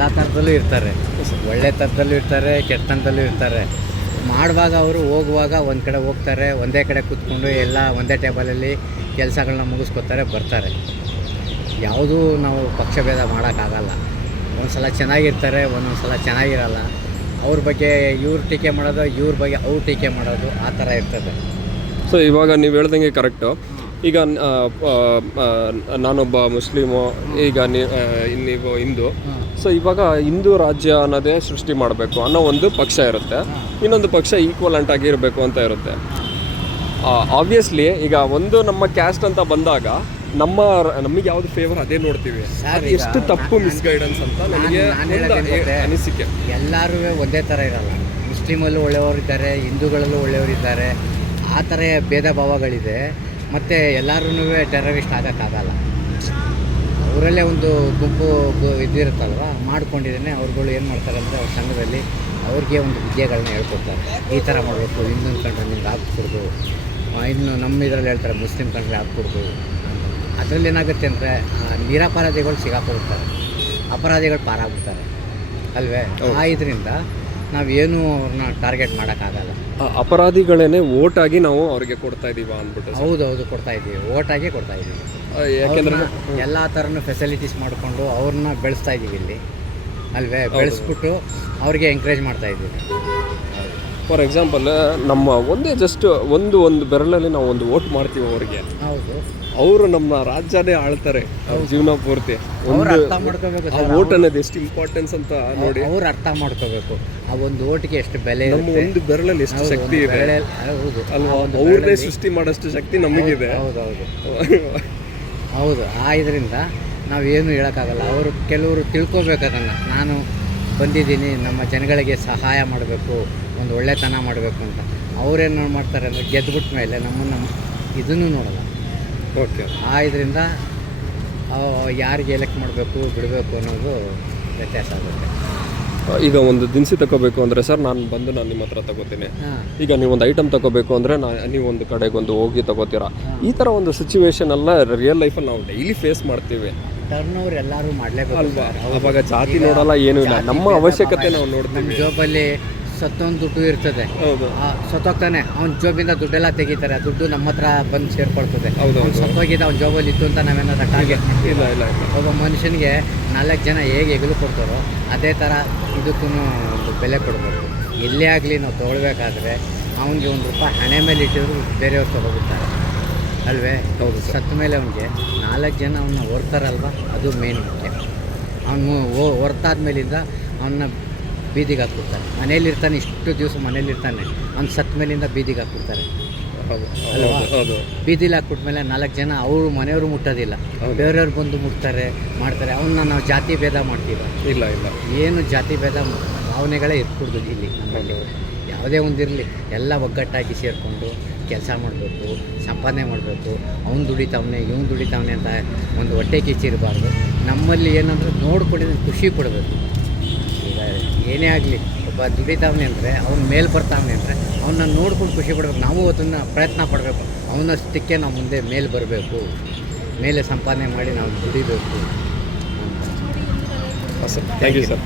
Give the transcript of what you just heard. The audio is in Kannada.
ಎಲ್ಲ ಥರದಲ್ಲೂ ಇರ್ತಾರೆ, ಒಳ್ಳೆ ಥರದಲ್ಲೂ ಇರ್ತಾರೆ, ಕೆಟ್ಟತನದಲ್ಲೂ ಇರ್ತಾರೆ. ಮಾಡುವಾಗ ಅವರು ಹೋಗುವಾಗ ಒಂದು ಕಡೆ ಹೋಗ್ತಾರೆ, ಒಂದೇ ಕಡೆ ಕೂತ್ಕೊಂಡು ಎಲ್ಲ ಒಂದೇ ಟೇಬಲಲ್ಲಿ ಕೆಲಸಗಳನ್ನ ಮುಗಿಸ್ಕೊತಾರೆ, ಬರ್ತಾರೆ. ಯಾವುದೂ ನಾವು ಪಕ್ಷಭೇದ ಮಾಡೋಕ್ಕಾಗಲ್ಲ. ಒಂದು ಸಲ ಚೆನ್ನಾಗಿರ್ತಾರೆ, ಒಂದೊಂದು ಸಲ ಚೆನ್ನಾಗಿರಲ್ಲ. ಅವ್ರ ಬಗ್ಗೆ ಇವ್ರು ಟೀಕೆ ಮಾಡೋದು, ಇವ್ರ ಬಗ್ಗೆ ಅವ್ರು ಟೀಕೆ ಮಾಡೋದು, ಆ ಥರ ಇರ್ತದೆ. ಸೊ ಇವಾಗ ನೀವು ಹೇಳ್ದಂಗೆ ಕರೆಕ್ಟು. ಈಗ ನಾನೊಬ್ಬ ಮುಸ್ಲಿಮು, ಈಗ ನೀವು ಹಿಂದೂ. ಸೊ ಇವಾಗ ಹಿಂದೂ ರಾಜ್ಯ ಅನ್ನೋದೇ ಸೃಷ್ಟಿ ಮಾಡಬೇಕು ಅನ್ನೋ ಒಂದು ಪಕ್ಷ ಇರುತ್ತೆ, ಇನ್ನೊಂದು ಪಕ್ಷ ಈಕ್ವಲೆಂಟ್ ಆಗಿರಬೇಕು ಅಂತ ಇರುತ್ತೆ. ಆಬ್ವಿಯಸ್ಲಿ ಈಗ ಒಂದು ನಮ್ಮ ಕ್ಯಾಸ್ಟ್ ಅಂತ ಬಂದಾಗ ನಮಗೆ ಯಾವುದು ಫೇವರ್ ಅದೇ ನೋಡ್ತೀವಿ. ಎಷ್ಟು ತಪ್ಪು ಮಿಸ್ಗೈಡೆನ್ಸ್ ಅಂತ ನನಗೆ ಅನಿಸಿಕೆ. ಎಲ್ಲರೂ ಒಂದೇ ಥರ ಇರಲ್ಲ. ಮುಸ್ಲಿಮಲ್ಲೂ ಒಳ್ಳೆಯವರಿದ್ದಾರೆ, ಹಿಂದೂಗಳಲ್ಲೂ ಒಳ್ಳೆಯವರಿದ್ದಾರೆ. ಆ ಥರ ಭೇದ ಭಾವಗಳಿದೆ. ಮತ್ತು ಎಲ್ಲರೂ ಟೆರರಿಸ್ಟ್ ಆಗೋಕ್ಕಾಗಲ್ಲ. ಅವರಲ್ಲೇ ಒಂದು ಗುಂಪು ಇದಿರುತ್ತಲ್ವ, ಮಾಡ್ಕೊಂಡಿದ್ದೇನೆ. ಅವ್ರುಗಳು ಏನು ಮಾಡ್ತಾರೆ ಅಂದರೆ ಅವ್ರ ಸಂಘದಲ್ಲಿ ಅವ್ರಿಗೆ ಒಂದು ವಿದ್ಯೆಗಳನ್ನ ಹೇಳ್ಕೊಡ್ತಾರೆ. ಈ ಥರ ಮಾಡಬೇಕು, ಹಿಂದೂ ಕಂಡ್ರೆ ನಿಮ್ಗೆ ಆಗ್ಬಿಡ್ದು, ಇನ್ನು ನಮ್ಮ ಇದರಲ್ಲಿ ಹೇಳ್ತಾರೆ ಮುಸ್ಲಿಂ ಕಂಡ್ರೆ ಆಗ್ಬಿಡ್ದು. ಅದರಲ್ಲಿ ಏನಾಗುತ್ತೆ ಅಂದರೆ ನಿರಪರಾಧಿಗಳು ಸಿಗಾಕೊಡ್ತಾರೆ, ಅಪರಾಧಿಗಳು ಪಾರಾಗ್ಬಿಡ್ತಾರೆ ಅಲ್ವೇ. ಆ ಇದರಿಂದ ನಾವೇನು ಅವ್ರನ್ನ ಟಾರ್ಗೆಟ್ ಮಾಡೋಕ್ಕಾಗಲ್ಲ. ಅಪರಾಧಿಗಳೇನೆ ಓಟಾಗಿ ನಾವು ಅವ್ರಿಗೆ ಕೊಡ್ತಾ ಇದ್ದೀವ ಅಂದ್ಬಿಟ್ಟು. ಹೌದು, ಕೊಡ್ತಾ ಇದ್ದೀವಿ, ಓಟಾಗಿ ಕೊಡ್ತಾ ಇದ್ದೀವಿ. ಯಾಕೆಂದ್ರೆ ಎಲ್ಲ ಥರನೂ ಫೆಸಿಲಿಟೀಸ್ ಮಾಡಿಕೊಂಡು ಅವ್ರನ್ನ ಬೆಳೆಸ್ತಾ ಇದ್ದೀವಿ ಇಲ್ಲಿ ಅಲ್ವೇ. ಬೆಳೆಸ್ಬಿಟ್ಟು ಅವ್ರಿಗೆ ಎಂಕರೇಜ್ ಮಾಡ್ತಾ ಇದ್ದೀವಿ. ಫಾರ್ ಎಕ್ಸಾಂಪಲ್ ನಮ್ಮ ಒಂದೇ ಜಸ್ಟ್ ಒಂದು ಬೆರಳಲ್ಲಿ ನಾವು ಒಂದು ವೋಟ್ ಮಾಡ್ತೀವಿ ಅವ್ರಿಗೆ. ಹೌದು, ಅವರು ನಮ್ಮ ರಾಜ್ಯನೇ ಆಳ್ತಾರೆ ಜೀವನ ಪೂರ್ತಿ. ಅರ್ಥ ಮಾಡ್ಕೋಬೇಕು ವೋಟ್ ಅನ್ನೋದು ಎಷ್ಟು ಇಂಪಾರ್ಟೆನ್ಸ್ ಅಂತ ನೋಡಿ ಅವ್ರು ಅರ್ಥ ಮಾಡ್ಕೋಬೇಕು. ಆ ಒಂದು ಓಟಿಗೆ ಎಷ್ಟು ಬೆಲೆ, ನಮ್ಮ ಒಂದು ಬೆರಳಲ್ಲಿ ಎಷ್ಟು ಶಕ್ತಿ ಇದೆ. ಹೌದು ಅಲ್ವಾ, ಅವ್ರನ್ನೇ ಸೃಷ್ಟಿ ಮಾಡೋಷ್ಟು ಶಕ್ತಿ ನಮಗಿದೆ. ಹೌದು. ಆ ಇದರಿಂದ ನಾವೇನು ಹೇಳೋಕ್ಕಾಗಲ್ಲ. ಅವರು ಕೆಲವರು ತಿಳ್ಕೊಬೇಕು ಅದನ್ನು. ನಾನು ಬಂದಿದ್ದೀನಿ, ನಮ್ಮ ಜನಗಳಿಗೆ ಸಹಾಯ ಮಾಡಬೇಕು, ಒಂದು ಒಳ್ಳೆತನ ಮಾಡಬೇಕು ಅಂತ. ಅವರೇನು ಮಾಡ್ತಾರೆ ಅಂದರೆ ಗೆದ್ದುಬಿಟ್ಟ ಮೇಲೆ ನಮ್ಮನ್ನು ಇದನ್ನು ನೋಡಲ್ಲ. ಓಕೆ. ಆ ಇದರಿಂದ ಯಾರಿಗೆ ಎಲೆಕ್ಟ್ ಮಾಡಬೇಕು ಬಿಡಬೇಕು ಅನ್ನೋದು ವ್ಯತ್ಯಾಸ ಆಗುತ್ತೆ. ಈಗ ಒಂದು ದಿನಸಿ ತಗೋಬೇಕು ಅಂದರೆ ಸರ್ ನಾನು ನಿಮ್ಮ ಹತ್ರ ತಗೋತೀನಿ. ಈಗ ನೀವು ಒಂದು ಐಟಮ್ ತಗೋಬೇಕು ಅಂದರೆ ನೀವು ಒಂದು ಕಡೆಗೊಂದು ಹೋಗಿ ತಗೋತೀರಾ. ಈ ಥರ ಒಂದು ಸಿಚುವೇಶನ್ ಎಲ್ಲ ರಿಯಲ್ ಲೈಫಲ್ಲಿ ನಾವು ಡೈಲಿ ಫೇಸ್ ಮಾಡ್ತೀವಿ. ಟರ್ನ್ ಓವರ್ ಎಲ್ಲರೂ ಮಾಡಲೇಬೇಕು ಅಲ್ವಾ. ಅವಾಗ ಜಾತಿ ನೋಡಲ್ಲ, ಏನೂ ಇಲ್ಲ, ನಮ್ಮ ಅವಶ್ಯಕತೆ ನಾವು ನೋಡ್ತೀವಿ. ನಮ್ಮ ಜಾಬಲ್ಲಿ ಸತ್ತೊಂದು ದುಡ್ಡು ಇರ್ತದೆ. ಸತ್ತೋಗ್ತಾನೆ, ಅವ್ನ ಜಾಬಿಂದ ದುಡ್ಡೆಲ್ಲ ತೆಗಿತಾರೆ. ಆ ದುಡ್ಡು ನಮ್ಮ ಹತ್ರ ಬಂದು ಸೇರ್ಕೊಳ್ತದೆ. ಅವ್ನು ಸತ್ತೋಗಿದ್ದ, ಅವ್ನ ಜಾಬಲ್ಲಿ ಇತ್ತು ಅಂತ ನಾವೇನಾದ್ರು ಟಾರ್ಗೆಟ್ ಇಲ್ಲ. ಒಬ್ಬ ಮನುಷ್ಯನಿಗೆ 4 ಜನ ಹೇಗೆ ಹೆಗಲು ಕೊಡ್ತಾರೋ ಅದೇ ಥರ ಇದಕ್ಕೂ ಒಂದು ಬೆಲೆ ಕೊಡಬೇಕು. ಎಲ್ಲೇ ಆಗಲಿ ನಾವು ತೊಗೊಳ್ಬೇಕಾದ್ರೆ ಅವನಿಗೆ ₹1 ಹಣೆ ಮೇಲೆ ಇಟ್ಟಿದ್ರು ಬೇರೆಯವ್ರು ತೊಗೊಬಿಡ್ತಾರೆ ಅಲ್ವೇ. ಸತ್ತ ಮೇಲೆ ಅವನಿಗೆ 4 ಜನ ಅವನ್ನ ಹೊರ್ತಾರಲ್ವ, ಅದು ಮೇನ್ ಮುಖ್ಯ. ಅವನು ಹೊರ್ತಾದ್ಮೇಲಿಂದ ಅವನ್ನ ಬೀದಿಗೆ ಹಾಕ್ಬಿಡ್ತಾರೆ. ಮನೇಲಿರ್ತಾನೆ, ಇಷ್ಟು ದಿವಸ ಮನೇಲಿರ್ತಾನೆ, ಅವ್ನು ಸತ್ತ ಮೇಲಿಂದ ಬೀದಿಗೆ ಹಾಕ್ಬಿಡ್ತಾರೆ ಅಲ್ವಾ. ಬೀದಿಲಿ ಹಾಕ್ಬಿಟ್ಮೇಲೆ 4 ಜನ ಅವರು ಮನೆಯವರು ಮುಟ್ಟೋದಿಲ್ಲ, ಬೇರೆಯವ್ರು ಬಂದು ಮುಟ್ತಾರೆ, ಮಾಡ್ತಾರೆ. ಅವನ್ನ ನಾವು ಜಾತಿ ಭೇದ ಮಾಡ್ತೀವಿ. ಇಲ್ಲ ಏನು ಜಾತಿ ಭೇದ ಭಾವನೆಗಳೇ ಇರ್ಕೂಡ್ದು ಇಲ್ಲಿ ನಮ್ಮಲ್ಲಿ. ಯಾವುದೇ ಒಂದಿರಲಿ, ಎಲ್ಲ ಒಗ್ಗಟ್ಟಾಗಿ ಸೇರಿಕೊಂಡು ಕೆಲಸ ಮಾಡಬೇಕು, ಸಂಪಾದನೆ ಮಾಡಬೇಕು. ಅವ್ನು ದುಡಿತಾವನೆ, ಇವ್ನು ದುಡಿತಾವನೆ ಅಂತ ಒಂದು ಹೊಟ್ಟೆ ಕಿಚ್ಚಿರಬಾರ್ದು. ನಮ್ಮಲ್ಲಿ ಏನಂದ್ರೆ ನೋಡ್ಕೊಂಡಿದ್ದು ಖುಷಿ ಪಡಬೇಕು. ಈಗ ಏನೇ ಆಗಲಿ, ಒಬ್ಬ ದುಡಿತಾವನೆ ಅಂದರೆ ಅವ್ನು ಮೇಲೆ ಬರ್ತಾವನೆ ಅಂದರೆ ಅವನ್ನ ನೋಡ್ಕೊಂಡು ಖುಷಿ ಪಡಬೇಕು. ನಾವು ಅದನ್ನು ಪ್ರಯತ್ನ ಪಡಬೇಕು. ಅವನಷ್ಟಕ್ಕೆ ನಾವು ಮುಂದೆ ಮೇಲೆ ಬರಬೇಕು, ಮೇಲೆ ಸಂಪಾದನೆ ಮಾಡಿ ನಾವು ದುಡಿಬೇಕು ಅಂತ. Thank you sir.